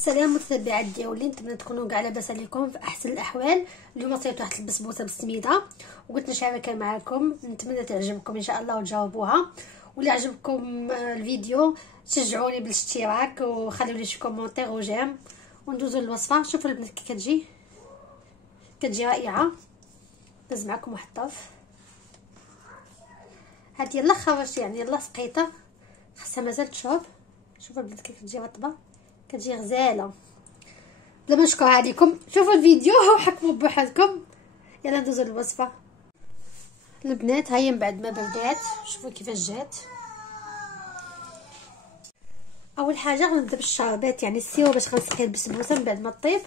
السلام متتبعات ديالي، نتمنى تكونوا كاع لاباس عليكم في احسن الاحوال. اليوم صيفط واحد البسبوسه بالسميده وقلت نشاركها معكم، نتمنى تعجبكم ان شاء الله وتجاوبوها. واللي عجبكم الفيديو شجعوني بالاشتراك وخلوا لي شي كومونتير وجيم، وندوزو للوصفه. شوفوا البنات كي كتجي رائعه. داز معكم واحد الطرف، هادي يلا خرجت يعني يلا سقيته، خاصها مازال تشرب. شوفوا البنات كي كتجي رطبه، كتجي غزاله. بلا ما نشكر عليكم، شوفوا الفيديو وحكموا بوحدكم. يلا ندوزو للوصفه البنات. هاهي من بعد ما بردات شوفوا كيفاش جات. اول حاجه غنبدا بالشربات يعني السيرو باش غنسقي البسبوسه من بعد ما طيب.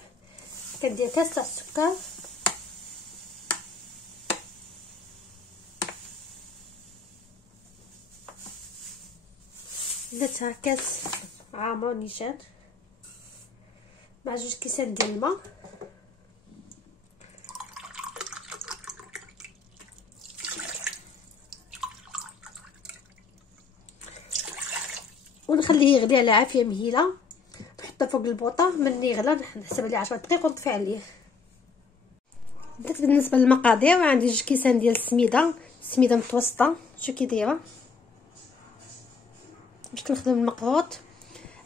كندير كاس تاع السكر، درتها كاس عامر نيشان مع 2 كيسان ديال الماء. ونخليه يغلي على عافيه مهيله، نحطه فوق البوطه. من يغلى نحسب عليه 10 دقائق ونطفي عليه. بدات بالنسبه للمقادير، عندي 2 كيسان ديال السميده متوسطه. شو كي دايره باش كنخدم المقروط.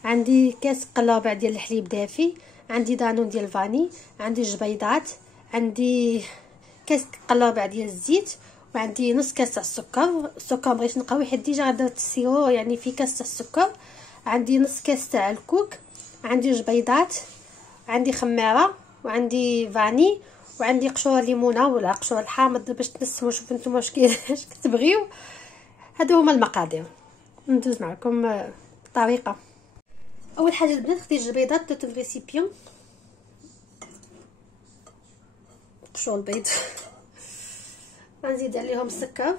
عندي كاس قلابع ديال الحليب دافي، عندي دانون ديال الفاني، عندي جبيضات، عندي كاس قلابع ديال الزيت، وعندي نص كاس تاع السكر بغيت نقاوي حيت ديجا درت السيرو يعني في كاس تاع السكر. عندي نص كاس تاع الكوك، عندي جبيضات، عندي خميره، وعندي فاني، وعندي قشور ليمونه ولا قشور الحامض باش تنسموا. شوفوا نتوما واش كتبغيو. هادو هما المقادير. ندوز معكم الطريقه. اول حاجه البنات خديت البيضات درت في ريسيبيون، قشور البيض غنزيد عليهم السكر،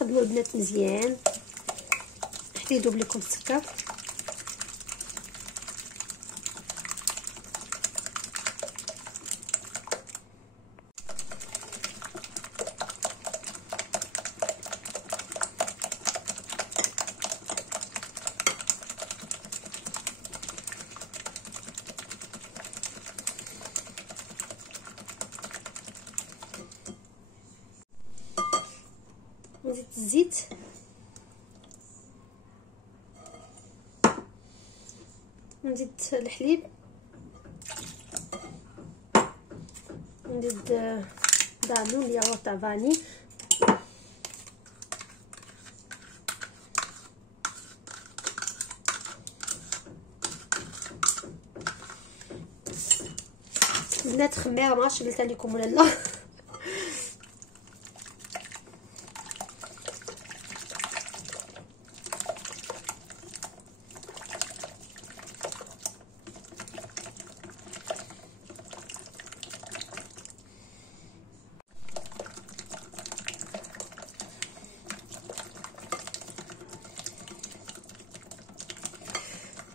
قدموا البنات مزيان حتى يذوب لكم السكر. نزيد الزيت، نزيد الحليب، نزيد دانون الياغورت تاع فاني، البنات خميره معرفتش قلتها لكم ولا لا.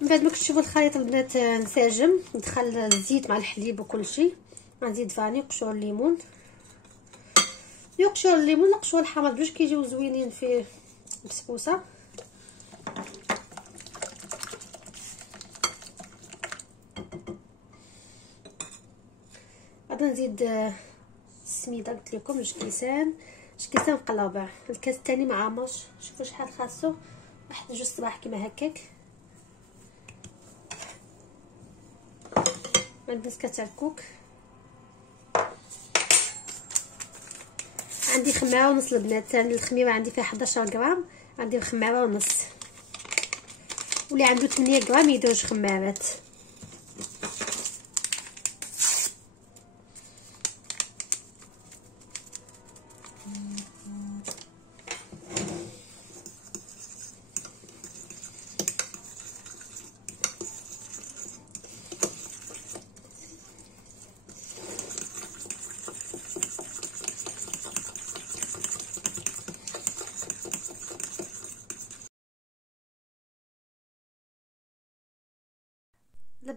من بعد ما كتشوفوا الخليط البنات نساجم، ندخل الزيت مع الحليب وكل شيء. غنزيد فاني، قشور الليمون، قشور الليمون قشور الحامض باش كيجيو زوينين في البسبوسه. غادي نزيد السميده قلت لكم 2 كيسان قلابع. الكاس الثاني معامرش، شوفوا شحال خاصو، واحد 2 صباح كيما هكاك. عندي نص كاس تاع الكوك، عندي خميره ونص البنات. الخميره عندي فيها 11 غرام، عندي خميره ونص. واللي عنده 8 غرام يدير 2 خمارات.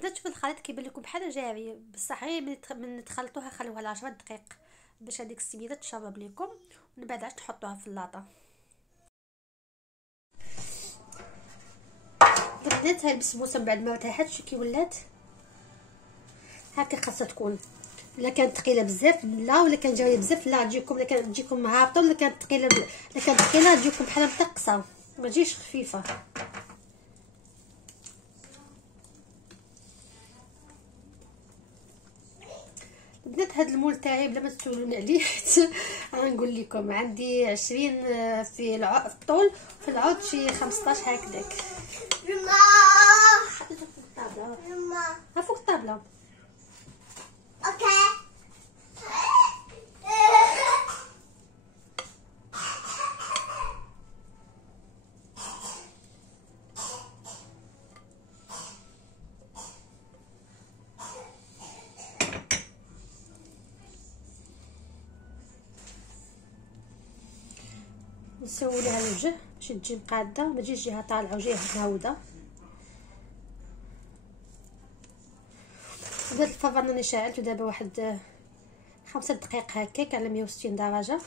البنات شوفوا الخليط كيبان لكم بحال جاري، بصح غير من تخلطوها خلوها على 10 دقائق باش هذيك السميده تشرب لكم، ومن بعد عاد تحطوها في اللاطه. البنات هاي البسبوسه من بعد ما ارتاحت شو كي ولات هكا خاصها تكون. الا كانت ثقيله بزاف لا، ولا كان جايه بزاف لا تجيكم، الا كانت تجيكم هابطه، ولا كانت ثقيله الا كانت ثقيله تجيكم بحال مطقسه ما تجيش خفيفه. البنات هاد المول تاعي بلا ما تسولوني عليه غنقول لكم عندي 20 في الطول، في العرض شي 15 هكذاك. ها فوق الطابله. اوكي نسوي لها الوجه باش تجي مقاده، ما تجيش جهه طالعه وجهه مهوده. بدات الفران راني شعلته دابا واحد 5 دقائق هكاك على 160 درجه،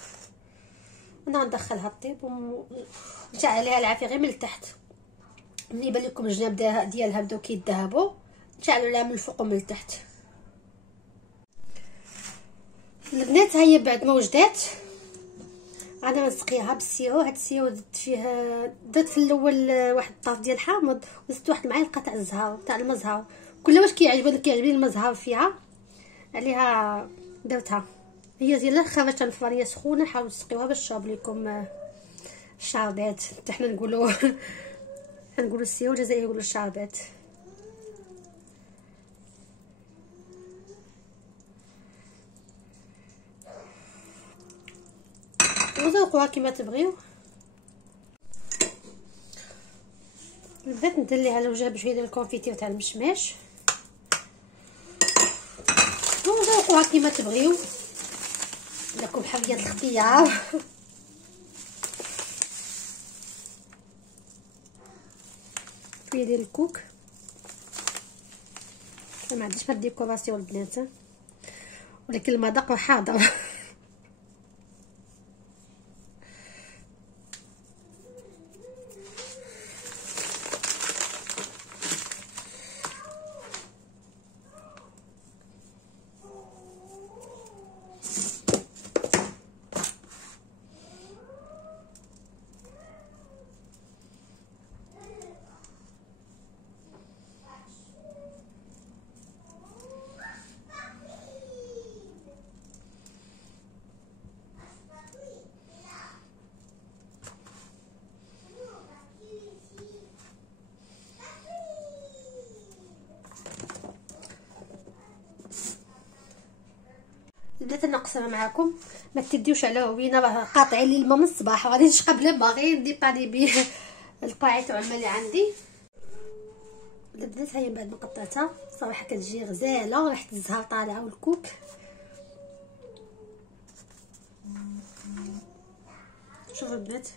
وانا غندخلها الطيب ونشعل عليها العافيه غير من التحت. ملي يبان لكم الجناب ديالها بداو كيذهبوا نشعلوا لها من الفوق ومن التحت. البنات هي بعد ما وجدات انا نسقيها بالسيرو. هاد السيرو درت فيه، درت في الاول واحد الطاف ديال الحامض وزدت واحد المعلقه تاع الزهر تاع المزهر، كل واش كيعجبني المزهر فيها عليها درتها. هي ديال خرجت الفريه سخونه نحاول نسقيوها باش تشرب لكم الشاربات. حنا نقولوا نقولوا السيرو، الجزائر يقولوا الشاربات. وذوقوها كما تبغيو. بدات ندير ليها الوجه بشويه ديال الكونفيتير تاع المشماش، وذوقوها كما تبغيو لكم حريه الاختيار. شويه ديال الكوك، ما عنديش هاد الديكوراسيون البنات، ولكن المذاق حاضر. بدات نقسمها معكم، ما تديوش على هوينه راه قاطعين لي الماء من الصباح، غادي نشقى بلا باغي نديباني به القاعي تاع الماء اللي عندي. بدات هي بعد ما قطعتها صراحه كتجي غزاله، ريحه الزهر طالعه والكوك. شوفوا البنات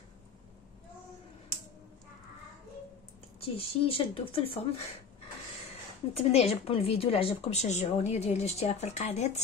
كتجي شيشه تذوب في الفم. نتمنى يعجبكم الفيديو، اللي عجبكم شجعوني وديروا لي اشتراك في القناه.